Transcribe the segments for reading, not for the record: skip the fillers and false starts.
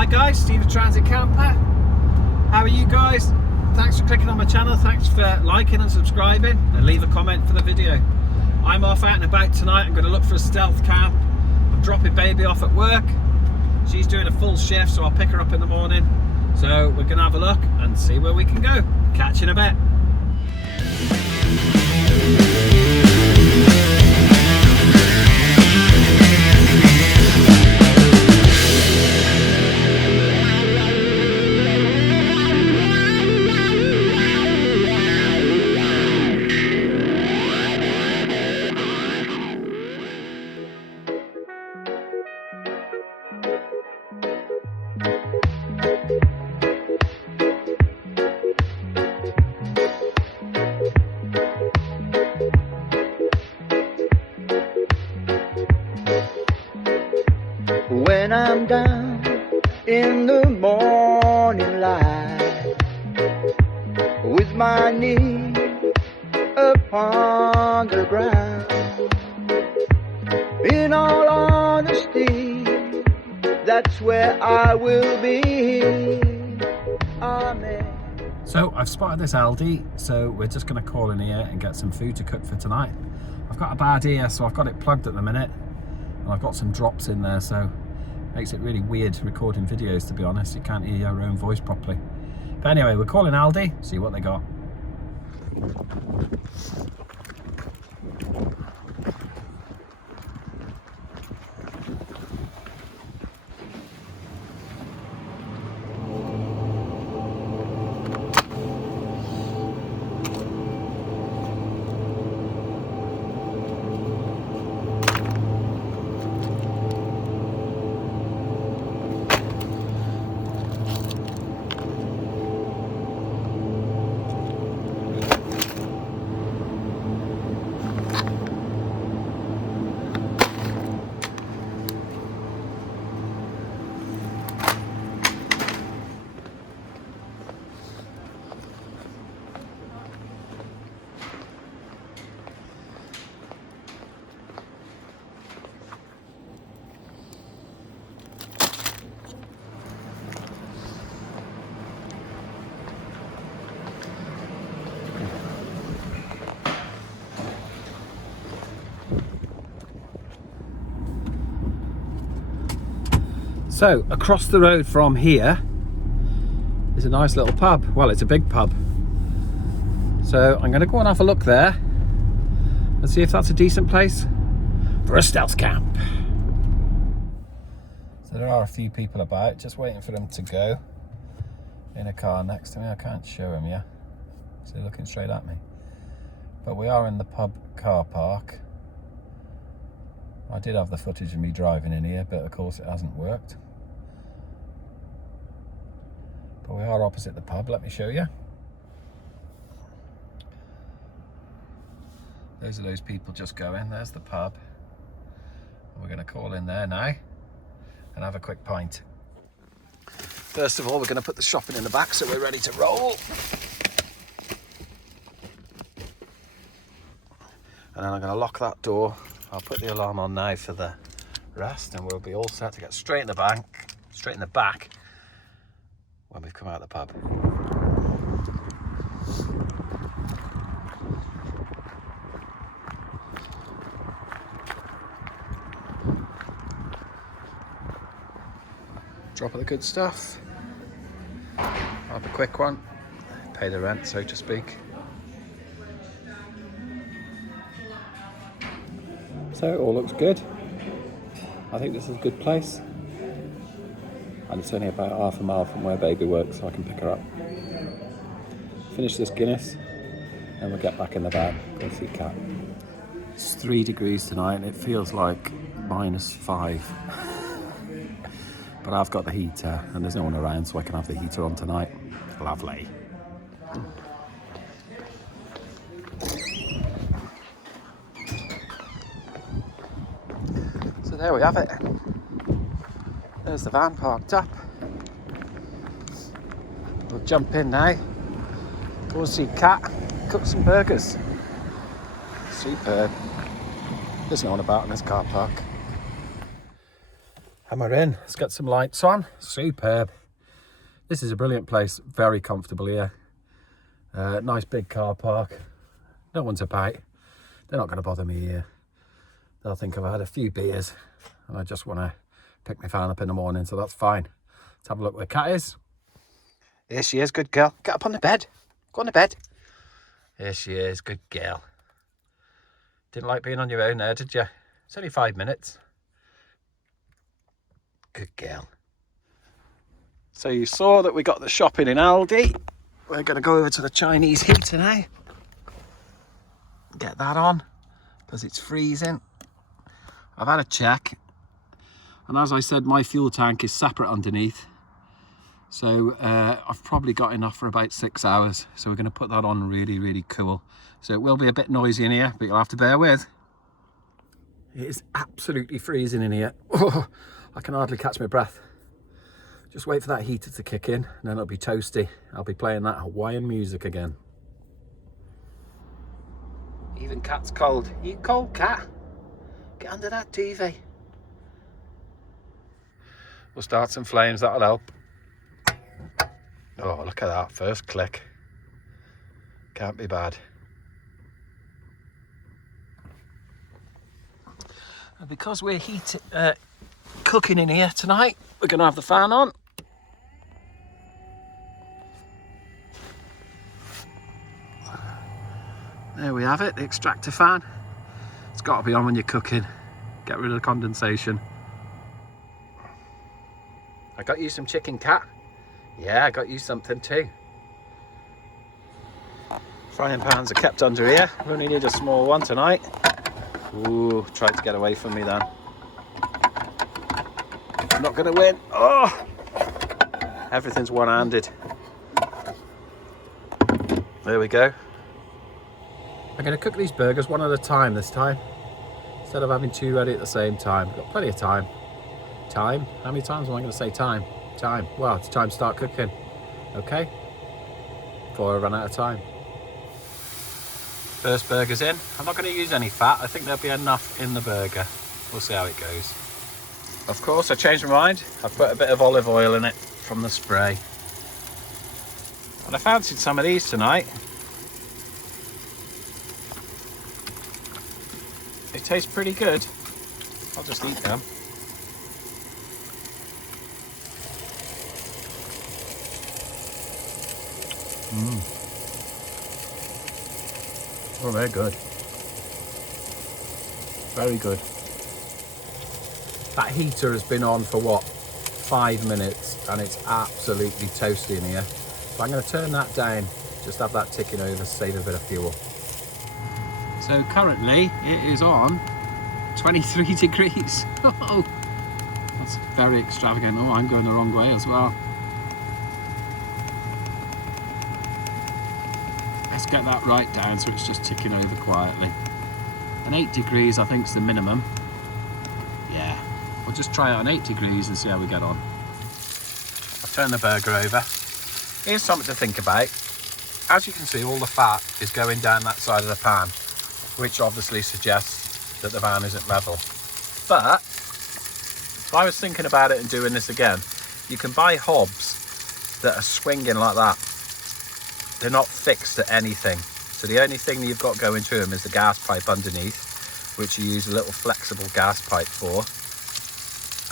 Hi guys, Steve the Transit Camper. How are you guys? Thanks for clicking on my channel, thanks for liking and subscribing, and leave a comment for the video. I'm off out and about tonight. I'm going to look for a stealth camp. I'm dropping baby off at work. She's doing a full shift, so I'll pick her up in the morning. So we're going to have a look and see where we can go. Catch you in a bit. When I'm down in the morning light, with my knee upon the ground, in all honesty, that's where I will be. Amen. So I've spotted this Aldi, so we're just going to call in here and get some food to cook for tonight. I've got a bad ear, so I've got it plugged at the minute, and I've got some drops in there, so it makes it really weird recording videos, to be honest. You can't hear your own voice properly. But anyway, we're calling Aldi, see what they got. So across the road from here is a nice little pub. Well, it's a big pub. So I'm going to go and have a look there and see if that's a decent place for a stealth camp. So there are a few people about, just waiting for them to go. In a car next to me. I can't show them yet, so they're looking straight at me. But we are in the pub car park. I did have the footage of me driving in here, but of course it hasn't worked. But we are opposite the pub, let me show you. Those are those people just going, there's the pub. We're going to call in there now and have a quick pint. First of all, we're going to put the shopping in the back so we're ready to roll. And then I'm going to lock that door. I'll put the alarm on now for the rest, and we'll be all set to get straight in the back when we've come out of the pub. Drop of the good stuff. Have a quick one. Pay the rent, so to speak. So it all looks good. I think this is a good place. And it's only about half a mile from where baby works, so I can pick her up. Finish this Guinness, and we'll get back in the van, go see Cat. It's 3 degrees tonight, and it feels like -5. But I've got the heater, and there's no one around, so I can have the heater on tonight. Lovely. So there we have it. There's the van parked up. We'll jump in now, go and see Cat, cook some burgers. Superb. There's no one about in this car park. And we're in. Let's get some lights on. Superb. This is a brilliant place. Very comfortable here. Nice big car park. No one's about. They're not going to bother me here. They'll think I've had a few beers and I just want to pick my fan up in the morning, so that's fine. Let's have a look where Cat is. Here she is, good girl. Get up on the bed. Go on the bed. Here she is, good girl. Didn't like being on your own there, did you? It's only 5 minutes. Good girl. So you saw that we got the shopping in Aldi. We're going to go over to the Chinese heater now. Get that on, because it's freezing. I've had a check. And as I said, my fuel tank is separate underneath. So I've probably got enough for about 6 hours. So we're going to put that on really, really cool. So it will be a bit noisy in here, but you'll have to bear with. It is absolutely freezing in here. Oh, I can hardly catch my breath. Just wait for that heater to kick in, and then it'll be toasty. I'll be playing that Hawaiian music again. Even Cat's cold. You cold, Cat? Get under that TV. We'll start some flames, that'll help. Oh, look at that, first click. Can't be bad. And because we're cooking in here tonight, we're going to have the fan on. There we have it, the extractor fan. It's got to be on when you're cooking. Get rid of the condensation. I got you some chicken, Cat. Yeah, I got you something too. Frying pans are kept under here. We only need a small one tonight. Ooh, tried to get away from me then. I'm not going to win. Oh! Everything's one-handed. There we go. I'm going to cook these burgers one at a time this time, instead of having two ready at the same time. We've got plenty of time. Time? How many times am I going to say time? Time. Well, it's time to start cooking. Okay? Before I run out of time. First burger's in. I'm not going to use any fat. I think there'll be enough in the burger. We'll see how it goes. Of course, I changed my mind. I've put a bit of olive oil in it from the spray. And I fancied some of these tonight. They taste pretty good. I'll just eat them. Oh, they're good. Very good. That heater has been on for what, 5 minutes, and it's absolutely toasty in here. So I'm going to turn that down, just have that ticking over, save a bit of fuel. So currently it is on 23 degrees. Oh, that's very extravagant. Oh, I'm going the wrong way as well. Let's get that right down so it's just ticking over quietly. And 8 degrees I think is the minimum. Yeah, we'll just try it on 8 degrees and see how we get on. I've turned the burger over. Here's something to think about. As you can see, all the fat is going down that side of the pan, which obviously suggests that the van isn't level. But if I was thinking about it and doing this again, you can buy hobs that are swinging like that. They're not fixed to anything. So the only thing that you've got going to them is the gas pipe underneath, which you use a little flexible gas pipe for.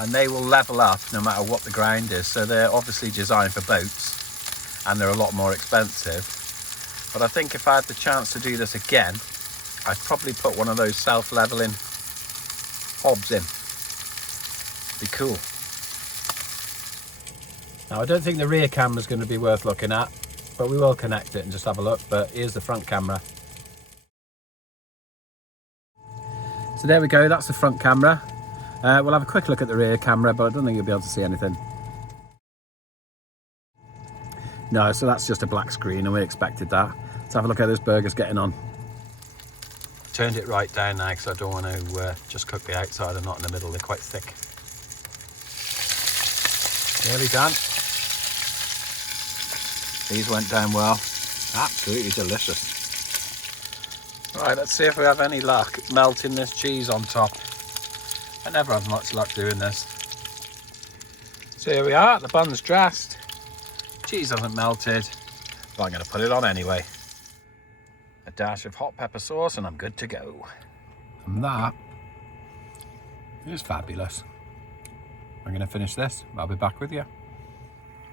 And they will level up no matter what the ground is. So they're obviously designed for boats and they're a lot more expensive. But I think if I had the chance to do this again, I'd probably put one of those self-leveling hobs in. Be cool. Now I don't think the rear camera is going to be worth looking at, but we will connect it and just have a look. But here's the front camera. So there we go, that's the front camera. We'll have a quick look at the rear camera, but I don't think you'll be able to see anything. No, so that's just a black screen and we expected that. Let's have a look how this burger's getting on. Turned it right down now because I don't want to just cook the outside and not in the middle, they're quite thick. Nearly done. These went down well. Absolutely delicious. Right, let's see if we have any luck melting this cheese on top. I never have much luck doing this. So here we are, the bun's dressed. Cheese hasn't melted, but I'm going to put it on anyway. A dash of hot pepper sauce and I'm good to go. And that is fabulous. I'm going to finish this. I'll be back with you.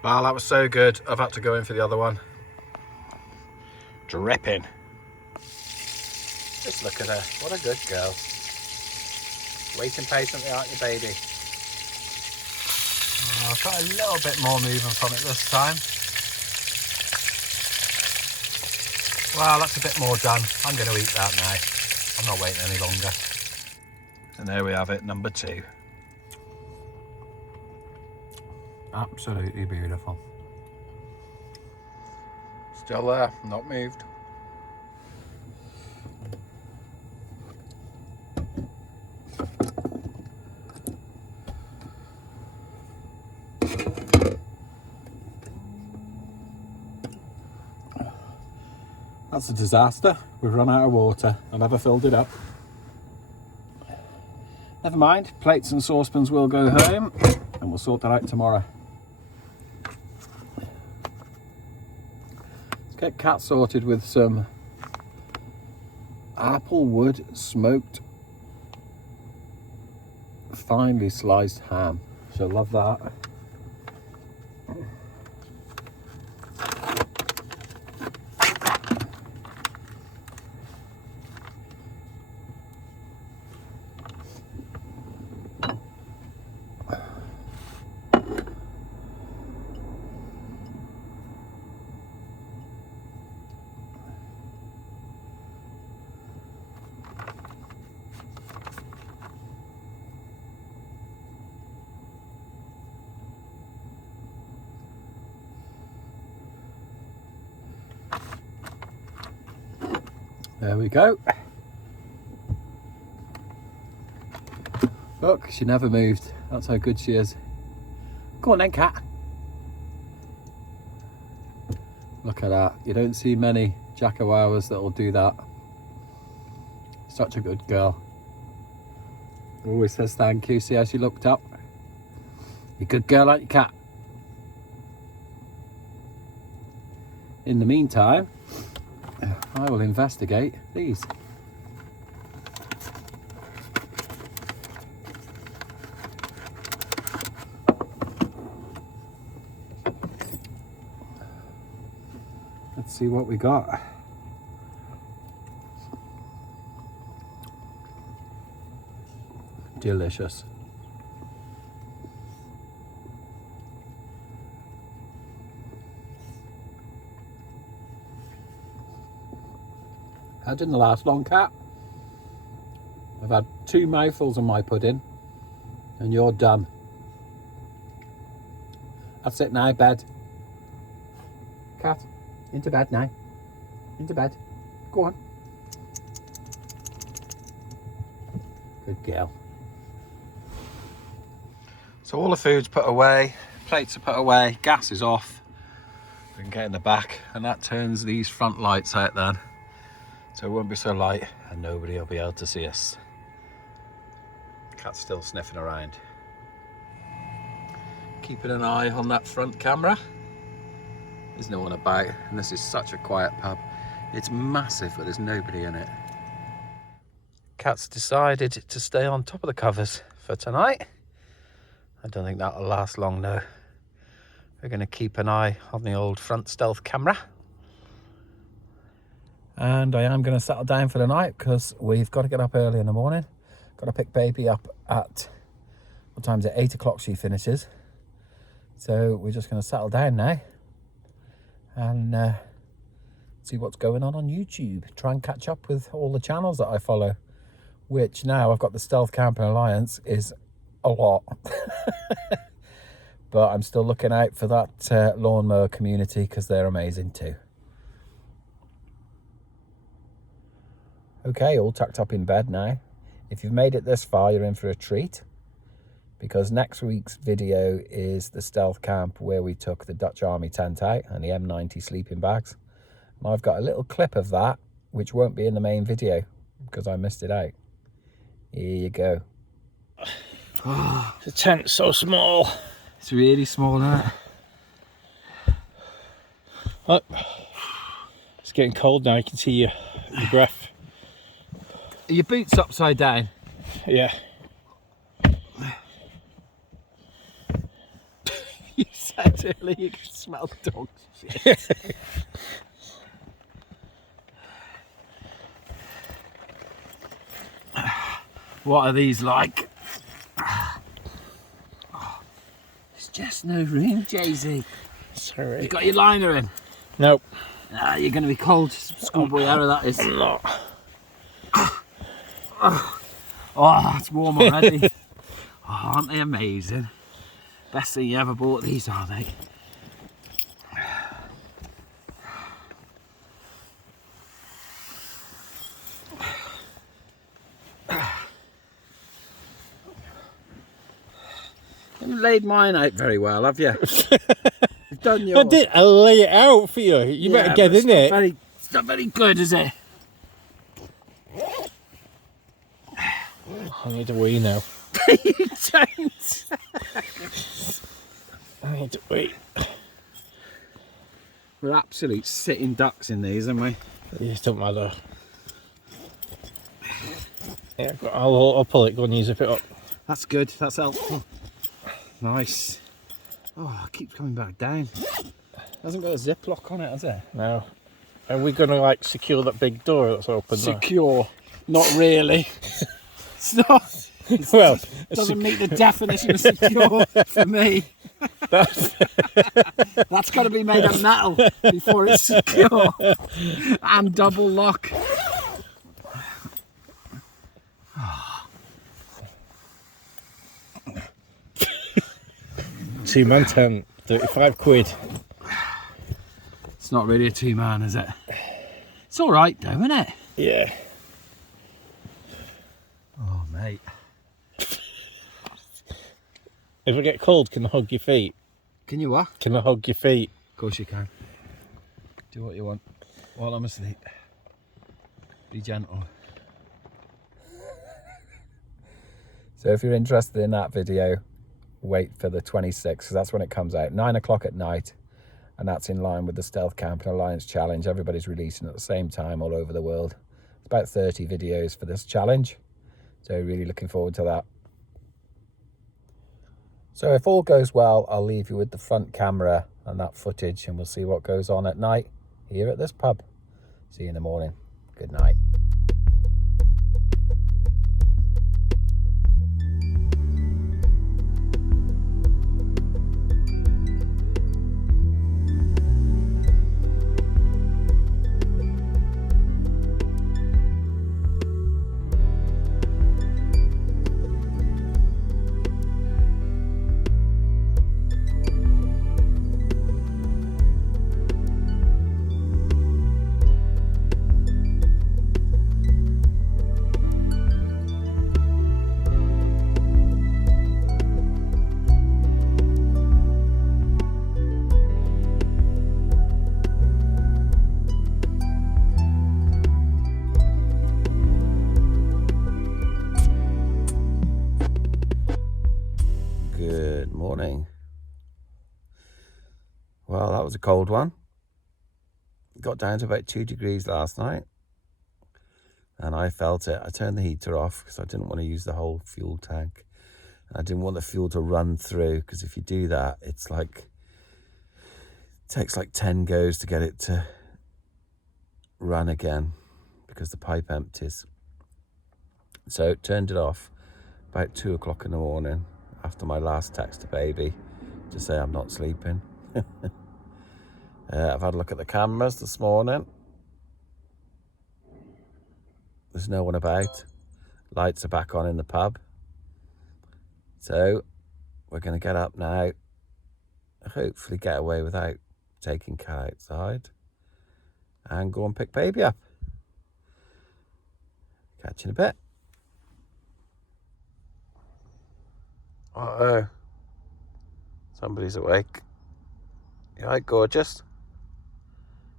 Wow, that was so good. I've had to go in for the other one. Dripping. Just look at her. What a good girl. Waiting patiently, aren't you, baby? Oh, I've got a little bit more movement from it this time. Well, that's a bit more done. I'm going to eat that now. I'm not waiting any longer. And there we have it, number 2. Absolutely beautiful. Still there, not moved. That's a disaster. We've run out of water. I never filled it up. Never mind, plates and saucepans will go home and we'll sort that out tomorrow. Let's get Kat sorted with some applewood smoked finely sliced ham. She'll love that. There we go. Look, she never moved. That's how good she is. Go on then, Kat. Look at that. You don't see many Jackawawas that will do that. Such a good girl. Always says thank you. See how she looked up? You good girl, aren't you, Kat? In the meantime, I will investigate these. Let's see what we got. Delicious. That didn't last long, Kat. I've had 2 mouthfuls of my pudding and you're done. That's it now, bed. Kat, into bed now. Into bed. Go on. Good girl. So all the food's put away, plates are put away, gas is off. We can get in the back and that turns these front lights out then. So it won't be so light and nobody will be able to see us. Cat's still sniffing around. Keeping an eye on that front camera. There's no one about and this is such a quiet pub. It's massive but there's nobody in it. Cat's decided to stay on top of the covers for tonight. I don't think that'll last long though. We're going to keep an eye on the old front stealth camera. And I am going to settle down for the night because we've got to get up early in the morning. Got to pick baby up at, what time is it? 8 o'clock she finishes. So we're just going to settle down now and see what's going on YouTube. Try and catch up with all the channels that I follow, which now I've got the Stealth Camping Alliance is a lot. But I'm still looking out for that lawnmower community because they're amazing too. Okay, all tucked up in bed now. If you've made it this far, you're in for a treat because next week's video is the stealth camp where we took the Dutch Army tent out and the M90 sleeping bags. And I've got a little clip of that, which won't be in the main video because I missed it out. Here you go. Oh, the tent's so small. It's really small, isn't it? Look, it's getting cold now. You can see your breath. Are your boots upside down? Yeah. You said earlier you could smell dog shit. What are these like? There's just no room, Jay-Z. Sorry. You got your liner in? Nope. Ah, you're going to be cold. Schoolboy error, that is. I'm not. Oh, it's warm already. Oh, aren't they amazing? Best thing you ever bought these, are they? You haven't laid mine out very well, have you? You've done yours. I did. I lay it out for you. You better get but in it. It's not very good, is it? I need to wee now. You don't. I need to wee. We're absolute sitting ducks in these, aren't we? It don't matter. Yeah, I'll pull it. Go and use it up. That's good. That's helpful. Nice. Oh, it keeps coming back down. Hasn't got a zip lock on it, has it? No. Are we gonna like secure that big door that's open there? Secure. Not really. It's not. Well, Doesn't meet the definition of secure for me. That's got to be made of metal before it's secure. And double lock. 2-man tent, 35 quid. It's not really a 2-man, is it? It's all right, though, isn't it? Yeah. Oh, mate. If I get cold, can I hug your feet? Can you what? Can I hug your feet? Of course you can. Do what you want while I'm asleep. Be gentle. So if you're interested in that video, wait for the 26th, because that's when it comes out. 9 o'clock at night. And that's in line with the Stealth Camp and Alliance Challenge. Everybody's releasing at the same time all over the world. It's about 30 videos for this challenge. So really looking forward to that. So if all goes well, I'll leave you with the front camera and that footage, and we'll see what goes on at night here at this pub. See you in the morning. Good night. Good morning. Well, that was a cold one. Got down to about 2 degrees last night, and I felt it. I turned the heater off because I didn't want to use the whole fuel tank. I didn't want the fuel to run through, because if you do that, it's like, it takes like 10 goes to get it to run again because the pipe empties. So turned it off about 2 o'clock in the morning after my last text to baby to say I'm not sleeping. I've had a look at the cameras this morning. There's no one about. Lights are back on in the pub. So we're going to get up now, hopefully get away without taking Cat outside, and go and pick baby up. Catch you in a bit. Uh-oh. Somebody's awake. You alright, gorgeous?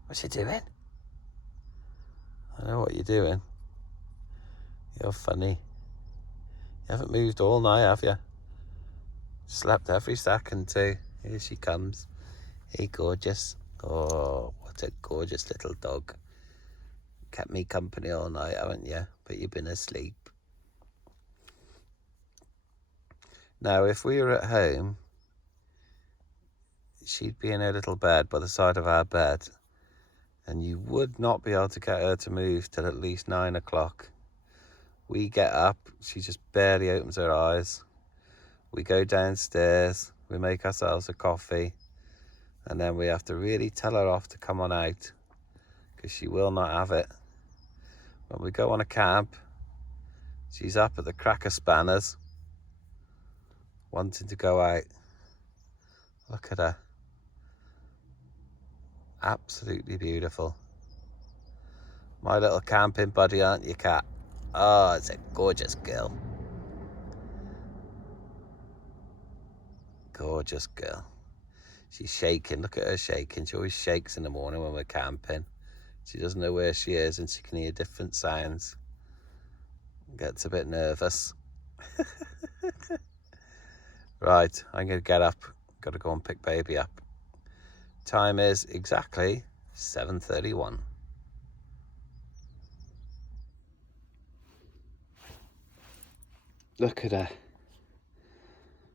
What's you doing? I know what you're doing. You're funny. You haven't moved all night, have you? Slept every second too. Here she comes. Hey, gorgeous. Oh, what a gorgeous little dog. Kept me company all night, haven't you? But you've been asleep. Now, if we were at home, she'd be in her little bed by the side of our bed, and you would not be able to get her to move till at least 9 o'clock. We get up, she just barely opens her eyes. We go downstairs, we make ourselves a coffee, and then we have to really tell her off to come on out, because she will not have it. When we go on a camp, she's up at the crack of spanners, wanting to go out. Look at her. Absolutely beautiful. My little camping buddy, aren't you, Cat? Oh, it's a gorgeous girl. Gorgeous girl. She's shaking. Look at her shaking. She always shakes in the morning when we're camping. She doesn't know where she is and she can hear different sounds. Gets a bit nervous. Right, I'm going to get up. Got to go and pick baby up. Time is exactly 7:31. Look at her.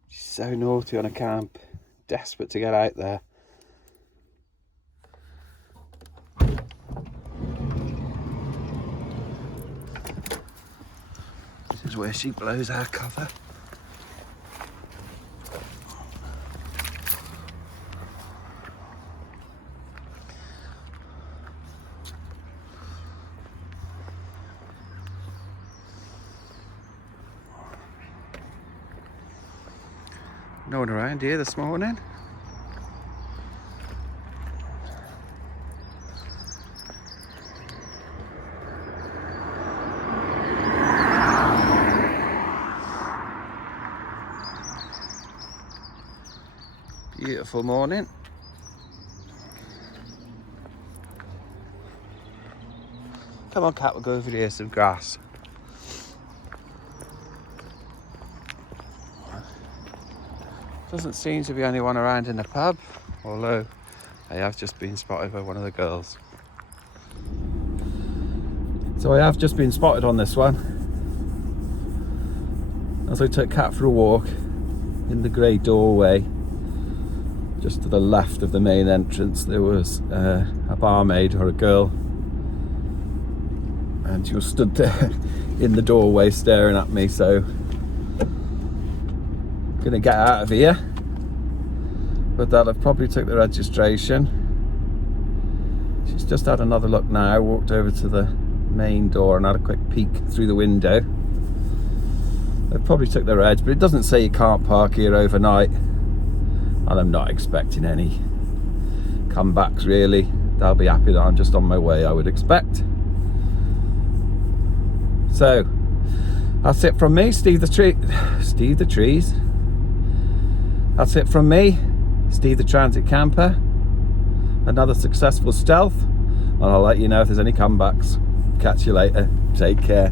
She's so naughty on a camp. Desperate to get out there. This is where she blows our cover. No one around here this morning. Beautiful morning. Come on, Cat, we'll go over here, some grass. Doesn't seem to be anyone around in the pub, although I have just been spotted by one of the girls. So I have just been spotted on this one. As I took Cat for a walk in the grey doorway, just to the left of the main entrance, there was a barmaid or a girl, and she was stood there in the doorway staring at me, so gonna get out of here, but that I've probably took the registration. She's just had another look now, walked over to the main door and had a quick peek through the window. They've probably took the reg, but it doesn't say you can't park here overnight, and I'm not expecting any comebacks really. They'll be happy that I'm just on my way, I would expect. So that's it from me, Steve the Trees. That's it from me, Steve the Transit Camper. Another successful stealth, and I'll let you know if there's any comebacks. Catch you later. Take care.